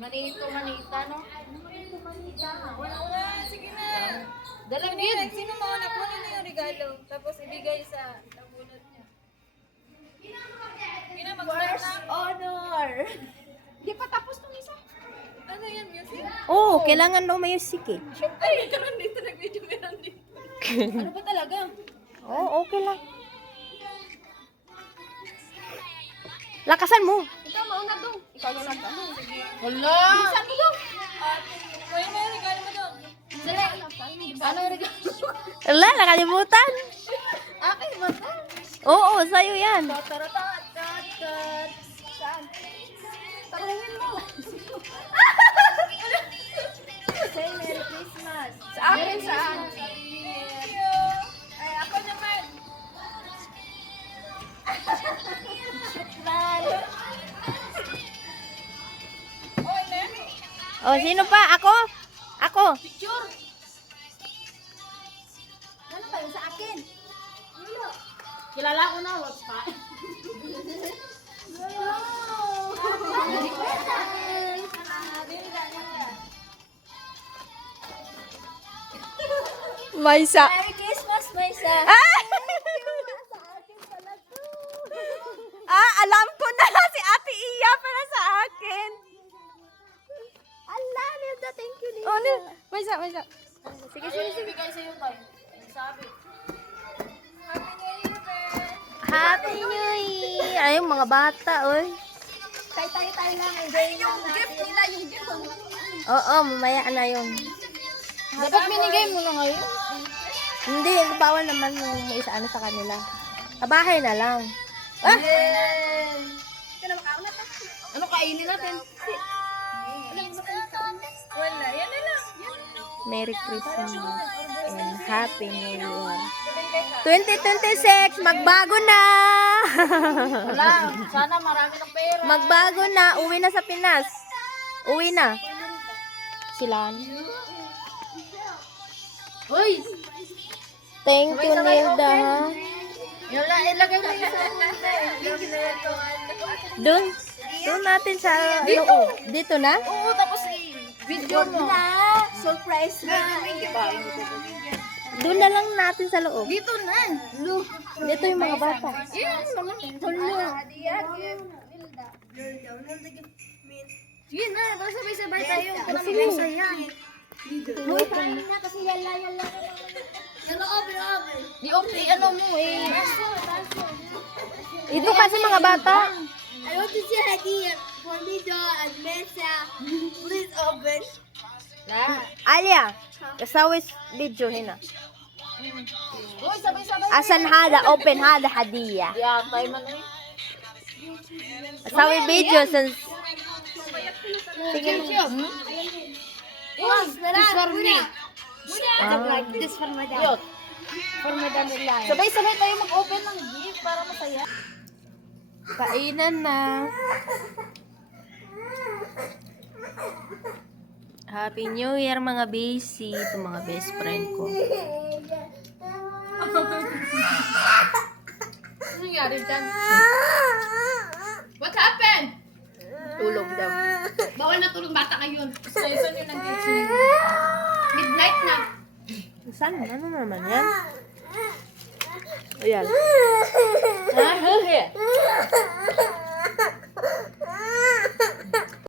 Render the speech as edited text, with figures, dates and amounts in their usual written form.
Manito, manita, no? Manito, manita. Wala. Sige na. Dalang Sige, din. sino mauna? Kunin niyo yung regalo. Tapos ibigay sa nabunot niya. Gina, mag-start First na. honor. Hindi pa tapos nung isa. Ano yan, music? Oo, kailangan daw may music eh. Ay, karon dito, nag-video meron dito. Ano ba talaga? Oo, okay lang. Lakasan mo. Ikaw mauna doon. Ikaw yung nag-ano. Wala! Saan mo doon? May regalo mo doon. Ano yung regalo? Wala, nakalimutan. Akin mo to. Oo, sa'yo yan. Taratat. Saan? Tarungin mo. Say Merry Christmas. Sa akin, saan? Ay, ako naman. Shukran. Oy, Nemi. Oh, sino pa? Ako? Ako. Picture. Ano ba yung sa akin? Wala. Kilala ko na, what's pa? Maysa. Merry Christmas, Maisa. Alam ko na. Si Ate Iya para sa akin. Allah, Nilda, thank you, Nilda. Oh, Maysa. Sige, sige. Bigay sa'yo tayo. Sabi. Happy New Year. Ay, yung mga bata, oy. Kay tayo lang, enjoy lang natin. Nila yung gift. Oo, mamaya na yun. Dapat minigay mo na ngayon. Hindi, bawal naman yung may isa ano sa kanila. Sa bahay na lang. Ah! Ano kainin natin? Wala, yan na lang. Merry Christmas and Happy New Year. 2026, magbago na! Wala. Sana marami ng pera. Magbago na, uwi na sa Pinas. Uwi na. Sila. Uy! Thank you, Nilda. Ilagay mo yung Doon. Doon natin sa loob. Dito na? Oo, tapos video mo. Surprise na. Doon na lang natin sa loob. Dito na. Dito yung mga bata. Yan, naman. Sige na, tapos sabay-sabay tayo. Uy, kain na kasi yala. Di okay, ano mo eh. Ito kasi mga bata. I want to see Hadia for me, and Mesa. Please open. Alia, kasawis video hina. Uy, sabay-sabay. Asan hada, open hada hadiya. Yeah, tayo man eh. Asawi video sa... Sige. This for me. This for my dad. Yot. For my dad and lion. Sabay-sabay tayo mag-open ng gift para masaya. Kainan na. Happy New Year mga basi. Ito mga best friend ko. Ano nangyari dyan? What happened? Tulog daw. Bawal na tulog bata ngayon. Saan yun ang gising? Midnight na. Saan? Ano naman yan? Ayan. Ah,